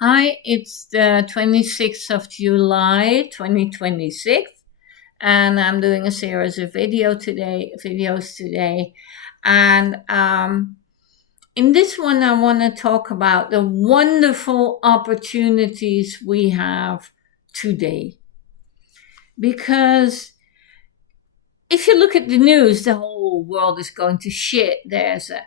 Hi, it's the 26th of July, 2026, and I'm doing a series of videos today. And in this one, I want to talk about the wonderful opportunities we have today. Because if you look at the news, the whole world is going to shit. There's a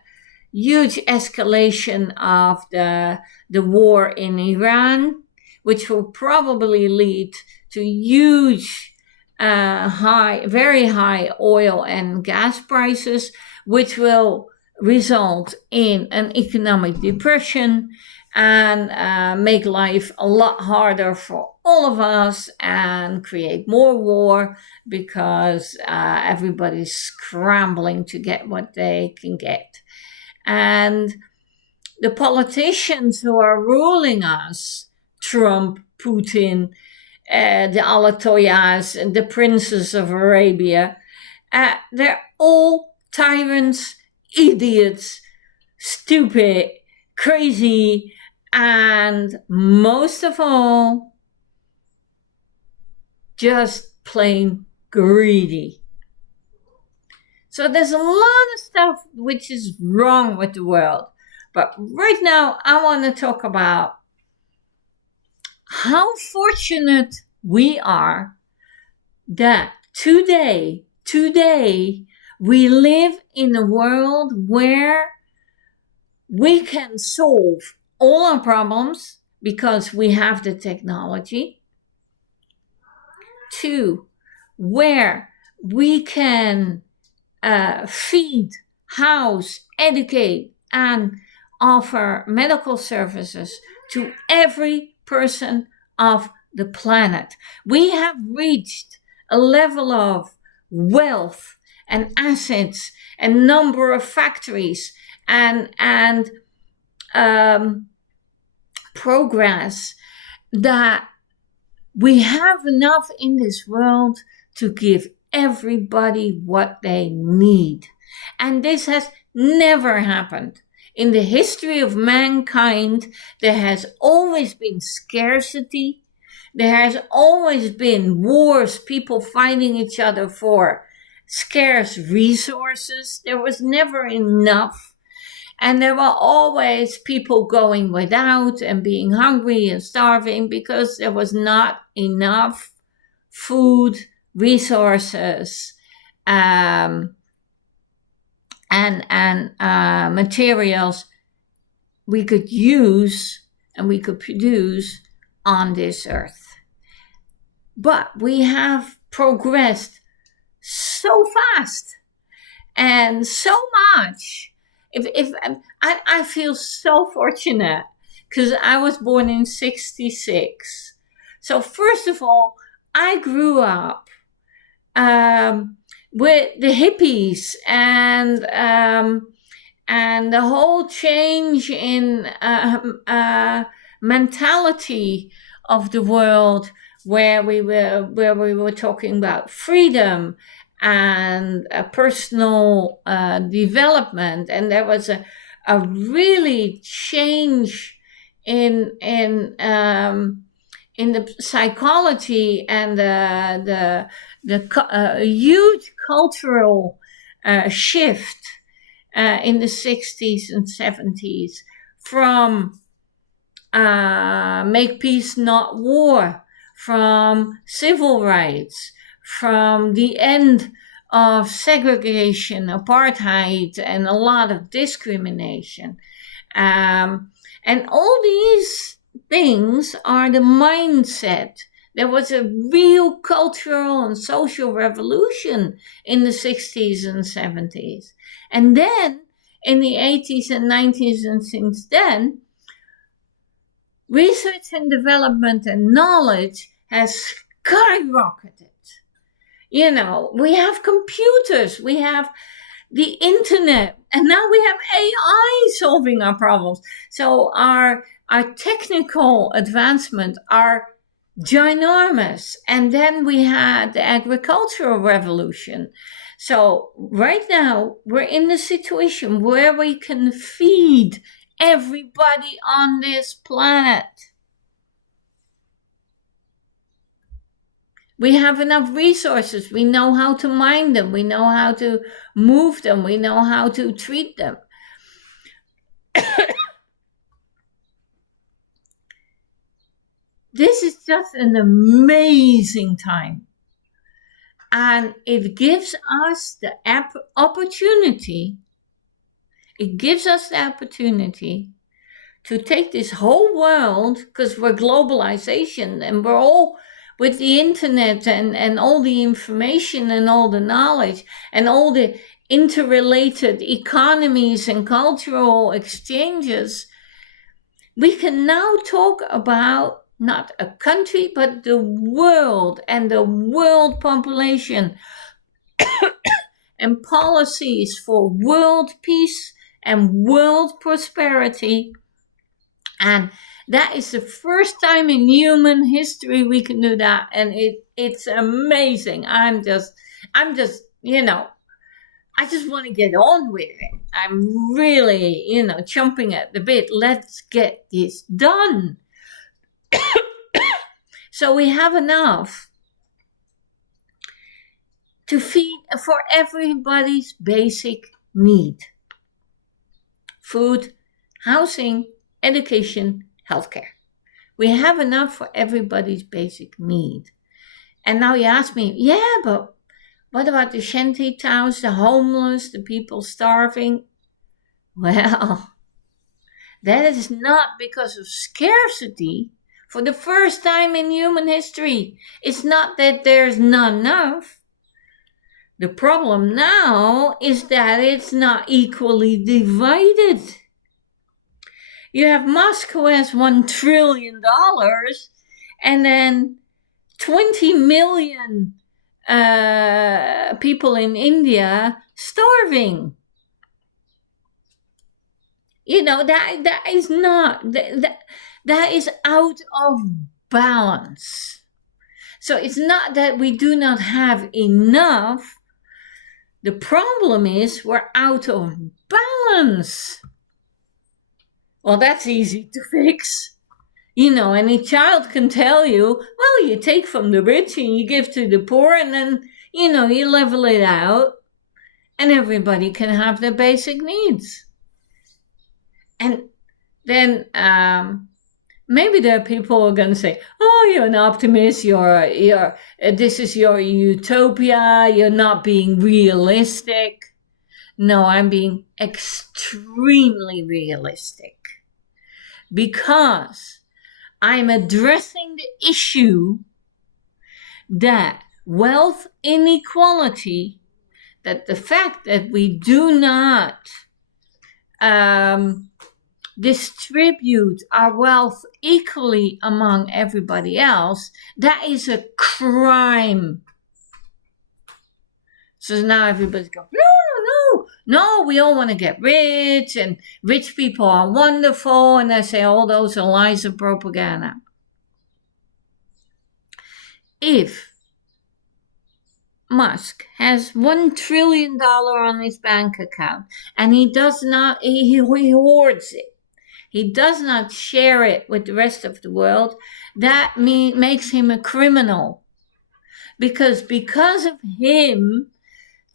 huge escalation of the war in Iran, which will probably lead to huge, very high oil and gas prices, which will result in an economic depression and make life a lot harder for all of us and create more war because everybody's scrambling to get what they can get. And the politicians who are ruling us, Trump, Putin, the Alatoyas, and the princes of Arabia, they're all tyrants, idiots, stupid, crazy, and most of all, just plain greedy. So there's a lot of stuff which is wrong with the world. But right now, I want to talk about how fortunate we are that today, we live in a world where we can solve all our problems because we have the technology. 2, where we can feed, house, educate, and offer medical services to every person of the planet. We have reached a level of wealth and assets and number of factories and progress that we have enough in this world to give everybody what they need. And this has never happened. In the history of mankind, there has always been scarcity. There has always been wars, people fighting each other for scarce resources. There was never enough. And there were always people going without and being hungry and starving because there was not enough food, resources, and materials we could use and we could produce on this earth. But we have progressed so fast and so much. If I feel so fortunate because I was born in 66. So first of all, I grew up with the hippies and the whole change in mentality of the world where we were talking about freedom and personal development, and there was a really change in the psychology and the huge cultural shift in the 60s and 70s from make peace not war, from civil rights, from the end of segregation, apartheid, and a lot of discrimination. And all these things are the mindset. There was a real cultural and social revolution in the 60s and 70s. And then in the 80s and 90s, and since then, research and development and knowledge has skyrocketed. You know, we have computers, we have the internet, and now we have AI solving our problems. So our technical advancement are ginormous. And then we had the agricultural revolution. So right now we're in the situation where we can feed everybody on this planet. We have enough resources. We know how to mine them. We know how to move them. We know how to treat them. This is just an amazing time. And it gives us the opportunity. It gives us the opportunity to take this whole world, because we're globalization and we're all with the internet and all the information and all the knowledge and all the interrelated economies and cultural exchanges. We can now talk about not a country, but the world and the world population and policies for world peace and world prosperity. And that is the first time in human history we can do that. And it's amazing. I'm just, you know, I just want to get on with it. I'm really, you know, chomping at the bit. Let's get this done. So we have enough to feed for everybody's basic need. Food, housing, education, healthcare. We have enough for everybody's basic need. And now you ask me, yeah, but what about the shanty towns, the homeless, the people starving? Well, that is not because of scarcity. For the first time in human history, it's not that there's not enough. The problem now is that it's not equally divided. You have Musk, who has $1 trillion, and then 20 million people in India starving. You know, that is not, that is out of balance. So it's not that we do not have enough. The problem is we're out of balance. Well, that's easy to fix. You know, any child can tell you, well, you take from the rich and you give to the poor, and then, you know, you level it out, and everybody can have their basic needs. And then maybe there are people who are going to say, oh, you're an optimist, this is your utopia, you're not being realistic. No, I'm being extremely realistic, because I'm addressing the issue that wealth inequality, that the fact that we do not distribute our wealth equally among everybody else, that is a crime. So now everybody's going, no, we all want to get rich, and rich people are wonderful, and I say all those are lies and propaganda. If Musk has $1 trillion on his bank account, and he does not, he hoards it, he does not share it with the rest of the world, that makes him a criminal. Because of him,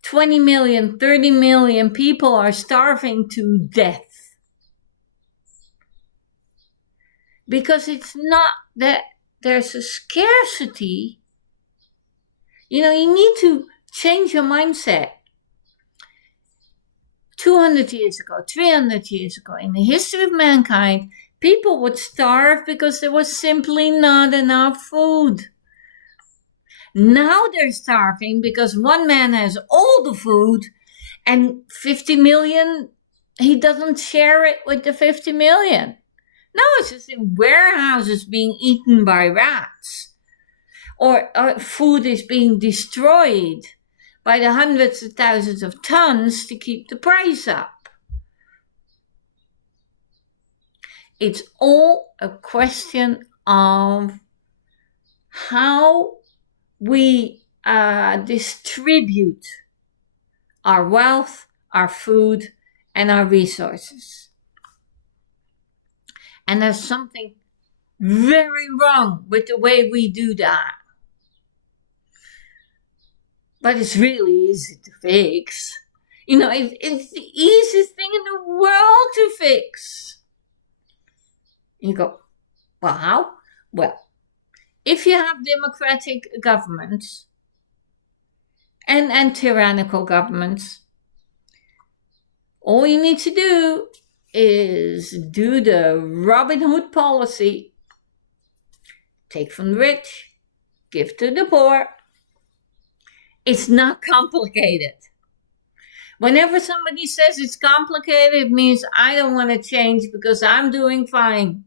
20 million, 30 million people are starving to death. Because it's not that there's a scarcity. You know, you need to change your mindset. 200 years ago, 300 years ago, in the history of mankind, people would starve because there was simply not enough food. Now they're starving because one man has all the food, and 50 million, he doesn't share it with the 50 million. No, it's just in warehouses being eaten by rats. Or food is being destroyed by the hundreds of thousands of tons to keep the price up. It's all a question of how we distribute our wealth, our food, and our resources. And there's something very wrong with the way we do that. but it's really easy to fix. It's the easiest thing in the world to fix. You go, well, how? Well, if you have democratic governments and tyrannical governments, all you need to do is do the Robin Hood policy. Take from the rich, give to the poor. It's not complicated. Whenever somebody says it's complicated, it means I don't want to change because I'm doing fine.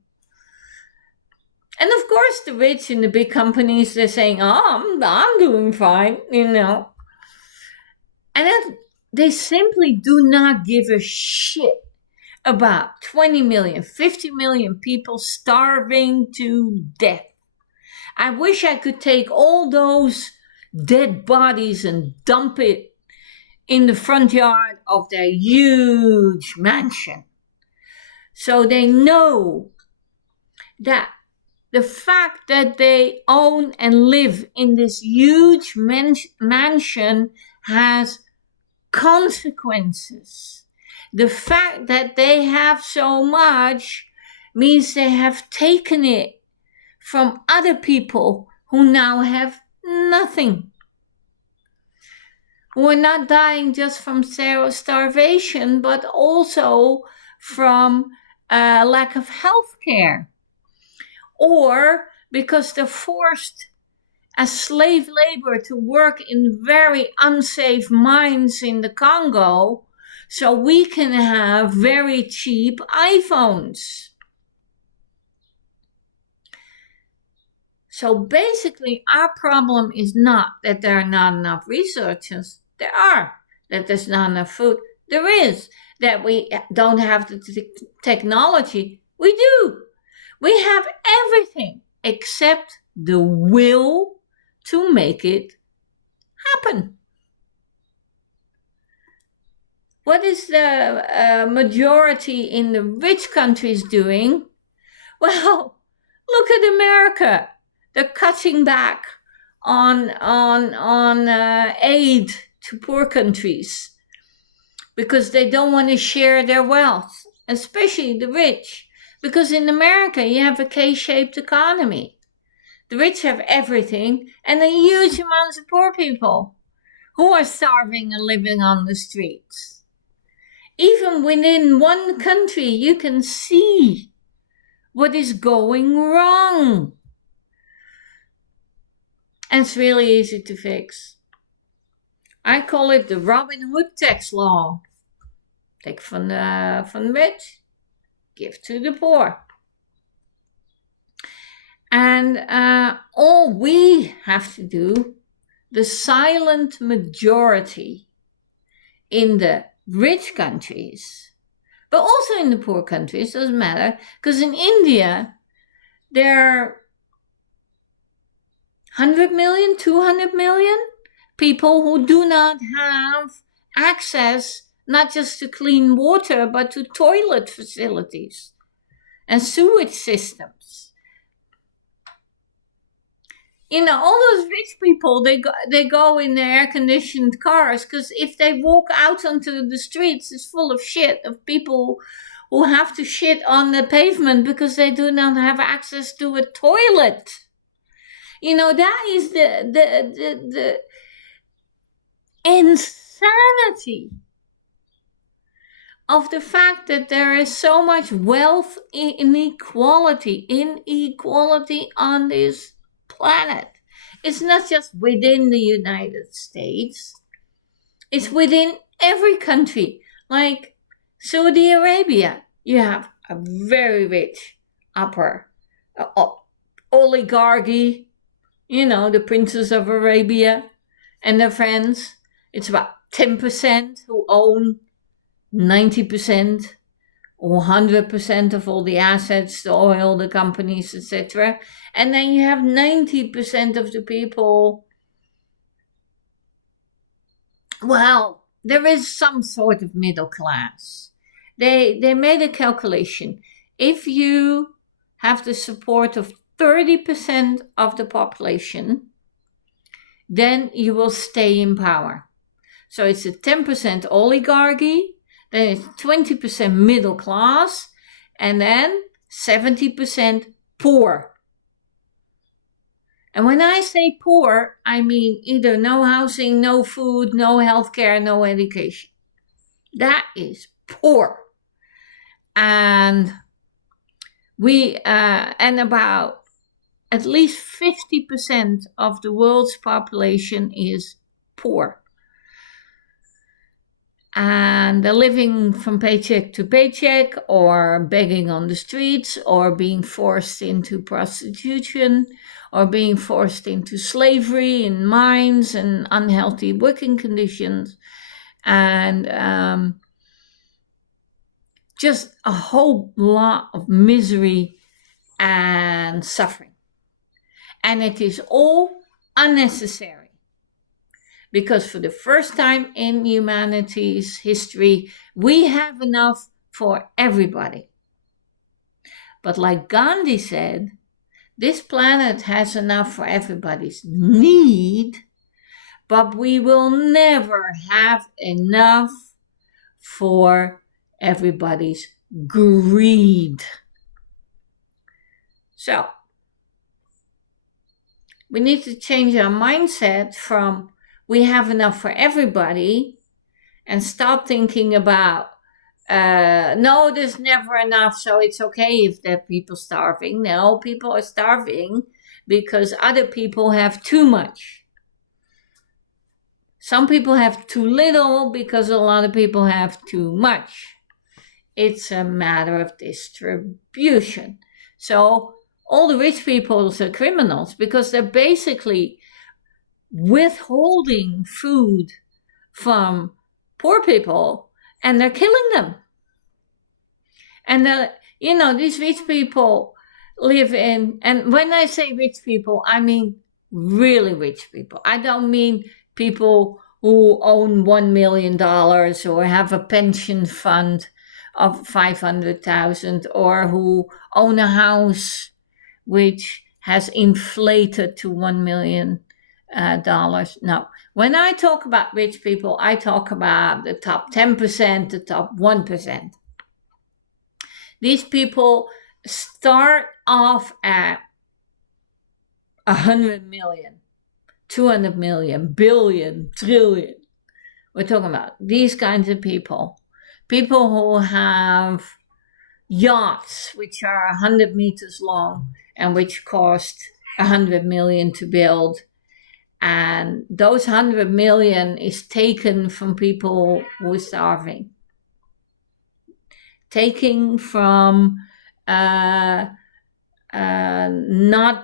And of course, the rich in the big companies, they're saying, oh, I'm doing fine, And then they simply do not give a shit about 20 million, 50 million people starving to death. I wish I could take all those dead bodies and dump it in the front yard of their huge mansion. So they know that the fact that they own and live in this huge mansion has consequences. The fact that they have so much means they have taken it from other people who now have nothing. Who are not dying just from starvation, but also from lack of health care. Or because they're forced as slave labor to work in very unsafe mines in the Congo, so we can have very cheap iPhones. So basically, our problem is not that there are not enough researchers. There are. That there's not enough food. There is. That we don't have the technology. We do. We have everything except the will to make it happen. What is the majority in the rich countries doing? Well, look at America. They're cutting back on aid to poor countries because they don't want to share their wealth, especially the rich. Because in America, you have a K-shaped economy. The rich have everything and a huge amounts of poor people who are starving and living on the streets. Even within one country, you can see what is going wrong. And it's really easy to fix. I call it the Robin Hood tax law. Take from the rich, give to the poor. And all we have to do, the silent majority in the rich countries, but also in the poor countries, doesn't matter, because in India, there are 100 million, 200 million people who do not have access not just to clean water, but to toilet facilities and sewage systems. All those rich people, they go in their air-conditioned cars because if they walk out onto the streets, it's full of shit of people who have to shit on the pavement because they do not have access to a toilet. That is the insanity of the fact that there is so much wealth inequality on this planet. It's not just within the United States. It's within every country. Like Saudi Arabia, you have a very rich upper oligarchy. The princes of Arabia and their friends. It's about 10% who own 90% or 100% of all the assets, the oil, the companies, etc. And then you have 90% of the people. Well, there is some sort of middle class. They made a calculation. If you have the support of 30% of the population, then you will stay in power. So it's a 10% oligarchy, then it's 20% middle class, and then 70% poor. And when I say poor, I mean either no housing, no food, no healthcare, no education. That is poor. And and about at least 50% of the world's population is poor. And they're living from paycheck to paycheck, or begging on the streets, or being forced into prostitution, or being forced into slavery in mines and unhealthy working conditions, and just a whole lot of misery and suffering. And it is all unnecessary, because for the first time in humanity's history, we have enough for everybody. But like Gandhi said, this planet has enough for everybody's need, but we will never have enough for everybody's greed. So, we need to change our mindset from we have enough for everybody and stop thinking about, no, there's never enough, so it's okay if there are people starving. No, people are starving because other people have too much. Some people have too little because a lot of people have too much. It's a matter of distribution. So all the rich people are criminals because they're basically withholding food from poor people, and they're killing them. And these rich people live in, and when I say rich people, I mean really rich people. I don't mean people who own $1 million or have a pension fund of 500,000 or who own a house which has inflated to $1 million. No, when I talk about rich people, I talk about the top 10%, the top 1%. These people start off at 100 million, 200 million, billion, trillion. We're talking about these kinds of people who have yachts which are 100 meters long and which cost 100 million to build. And those 100 million is taken from people who are starving. Taking from not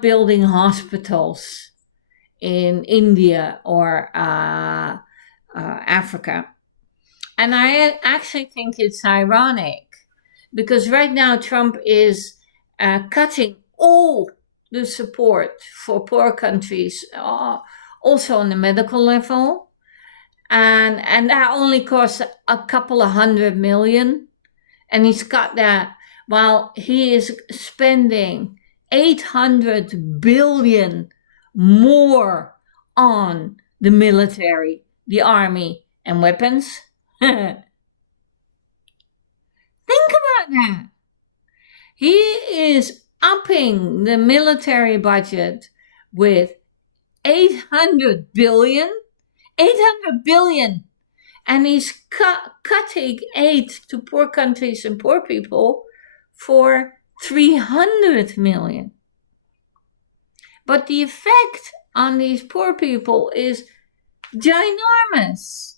building hospitals in India or Africa. And I actually think it's ironic because right now Trump is cutting all the support for poor countries, also on the medical level. And that only costs a couple of 100 million. And he's got that while he is spending 800 billion more on the military, the army, and weapons. Think about that. He is upping the military budget with 800 billion. 800 billion. And he's cutting aid to poor countries and poor people for 300 million. But the effect on these poor people is ginormous.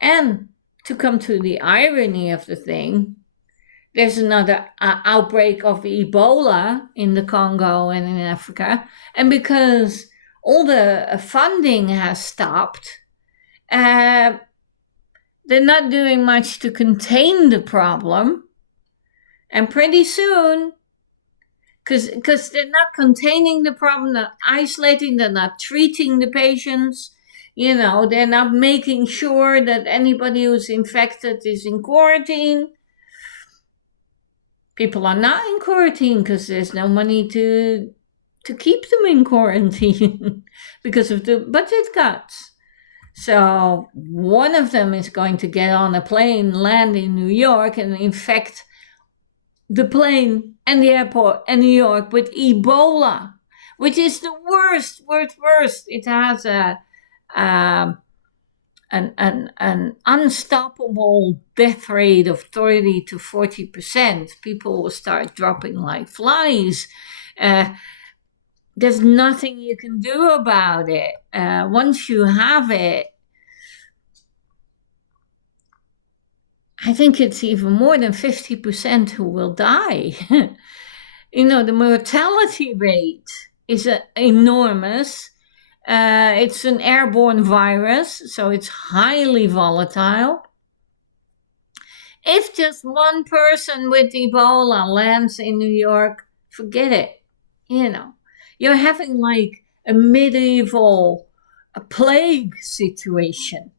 And to come to the irony of the thing, there's another outbreak of Ebola in the Congo and in Africa. And because all the funding has stopped, they're not doing much to contain the problem. And pretty soon, because they're not containing the problem, they're isolating, they're not treating the patients, they're not making sure that anybody who's infected is in quarantine. People are not in quarantine because there's no money to to keep them in quarantine because of the budget cuts. So one of them is going to get on a plane, land in New York, and infect the plane and the airport in New York with Ebola, which is the worst. It has an unstoppable death rate of 30 to 40%. People will start dropping like flies. There's nothing you can do about it. Once you have it, I think it's even more than 50% who will die. The mortality rate is enormous. It's an airborne virus, so it's highly volatile. If just one person with Ebola lands in New York, forget it. You're having like a medieval plague situation.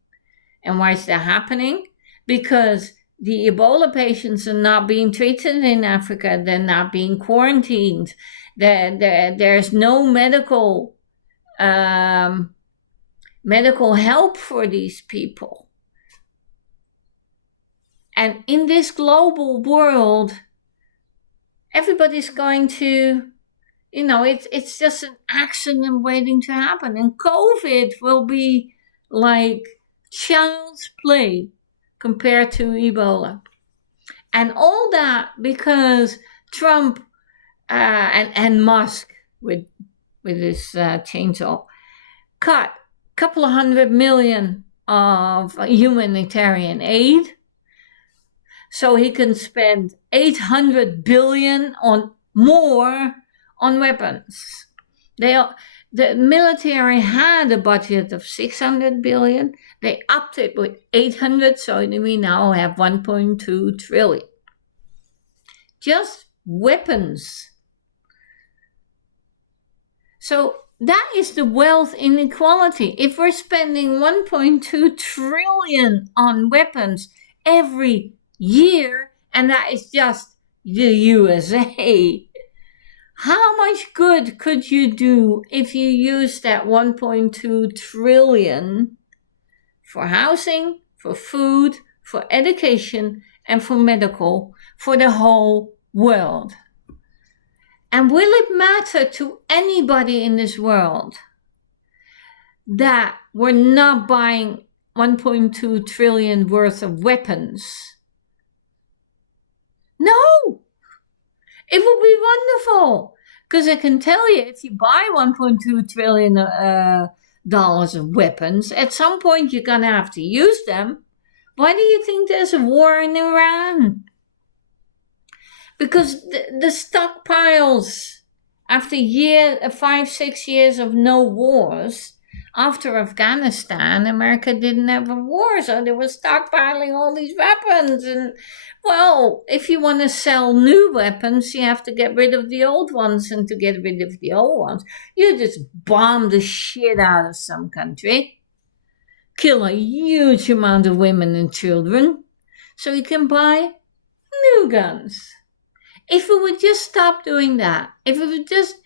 And why is that happening? Because the Ebola patients are not being treated in Africa. They're not being quarantined. There's no medical help for these people. And in this global world, everybody's going to, it's just an accident waiting to happen. And COVID will be like child's play compared to Ebola. And all that because Trump and Musk with this chainsaw cut a couple of $100 million of humanitarian aid, so he can spend $800 billion more on weapons. The military had a budget of $600 billion. They upped it with $800, so we now have $1.2 trillion. Just weapons. So that is the wealth inequality. If we're spending $1.2 trillion on weapons every year, and that is just the USA, how much good could you do if you use that $1.2 trillion for housing, for food, for education, and for medical for the whole world? And will it matter to anybody in this world that we're not buying $1.2 trillion worth of weapons? No! It would be wonderful, because I can tell you, if you buy $1.2 trillion dollars of weapons, at some point you're going to have to use them. Why do you think there's a war in Iran? Because the stockpiles, after 5-6 years of no wars, after Afghanistan, America didn't have a war, so they were stockpiling all these weapons. And, well, if you want to sell new weapons, you have to get rid of the old ones. And to get rid of the old ones, you just bomb the shit out of some country, kill a huge amount of women and children, so you can buy new guns. If we would just stop doing that, if we would just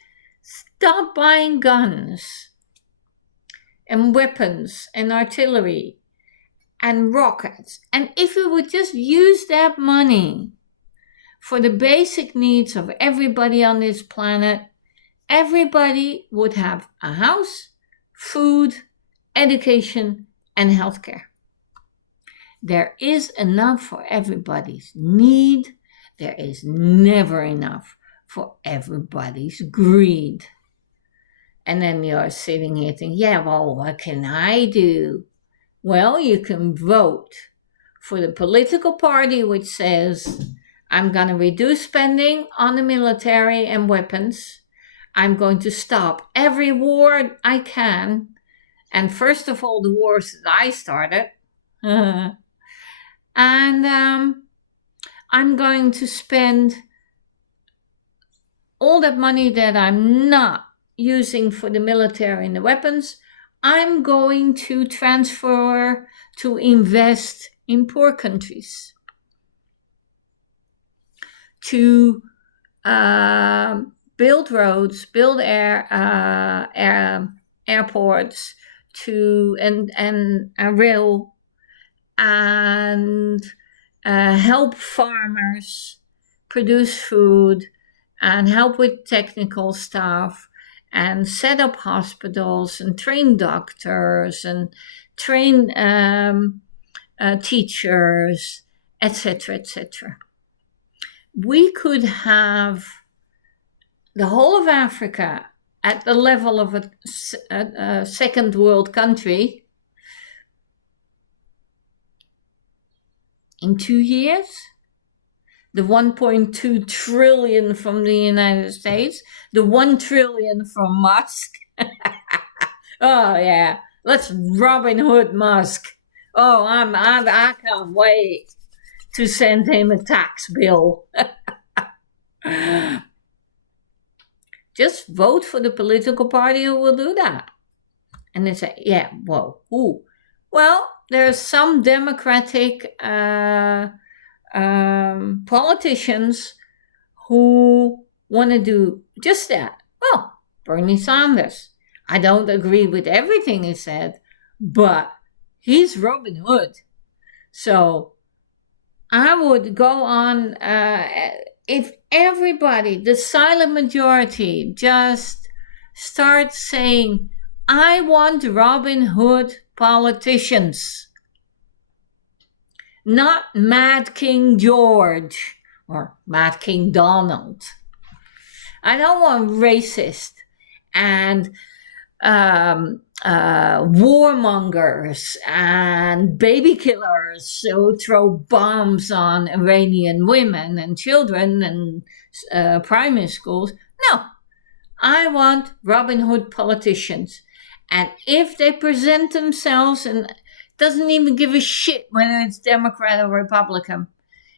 stop buying guns and weapons and artillery and rockets, and if we would just use that money for the basic needs of everybody on this planet, everybody would have a house, food, education, and healthcare. There is enough for everybody's need. There is never enough for everybody's greed. And then you're sitting here thinking, yeah, well, what can I do? Well, you can vote for the political party which says, I'm going to reduce spending on the military and weapons. I'm going to stop every war I can. And first of all, the wars that I started. And I'm going to spend all that money that I'm not using for the military and the weapons, I'm going to transfer to invest in poor countries, to build build roads, build airports, and rail, and help farmers produce food, and help with technical stuff, and set up hospitals, and train doctors, and train teachers, etc., etc. We could have the whole of Africa at the level of a second world country in 2 years. The 1.2 trillion from the United States, the 1 trillion from Musk. Oh yeah, let's Robin Hood Musk. Oh, I can't wait to send him a tax bill. Just vote for the political party who will do that. And they say, yeah, whoa, who? Well, there's some Democratic politicians who want to do just that. Well, Bernie Sanders. I don't agree with everything he said, but he's Robin Hood. So I would go on, if everybody, the silent majority, just starts saying, I want Robin Hood politicians. Not Mad King George or Mad King Donald. I don't want racist and warmongers and baby killers who throw bombs on Iranian women and children and primary schools. No, I want Robin Hood politicians. And if they present themselves and doesn't even give a shit whether it's Democrat or Republican.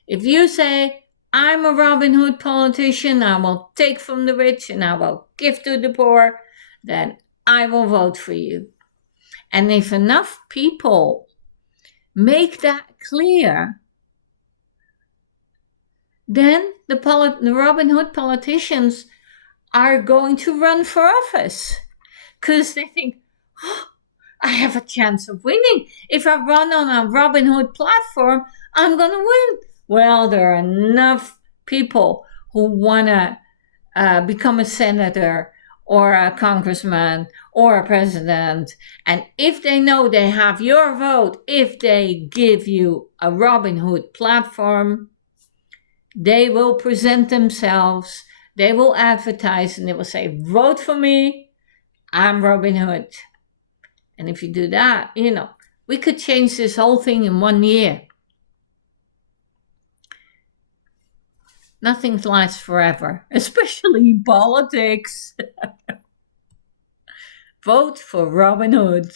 If you say, I'm a Robin Hood politician, I will take from the rich and I will give to the poor, then I will vote for you. And if enough people make that clear, then the Robin Hood politicians are going to run for office because they think, oh, I have a chance of winning. If I run on a Robin Hood platform, I'm going to win. Well, there are enough people who want to become a senator or a congressman or a president. And if they know they have your vote, if they give you a Robin Hood platform, they will present themselves, they will advertise, and they will say, vote for me, I'm Robin Hood. And if you do that, we could change this whole thing in 1 year. Nothing lasts forever, especially in politics. Vote for Robin Hood.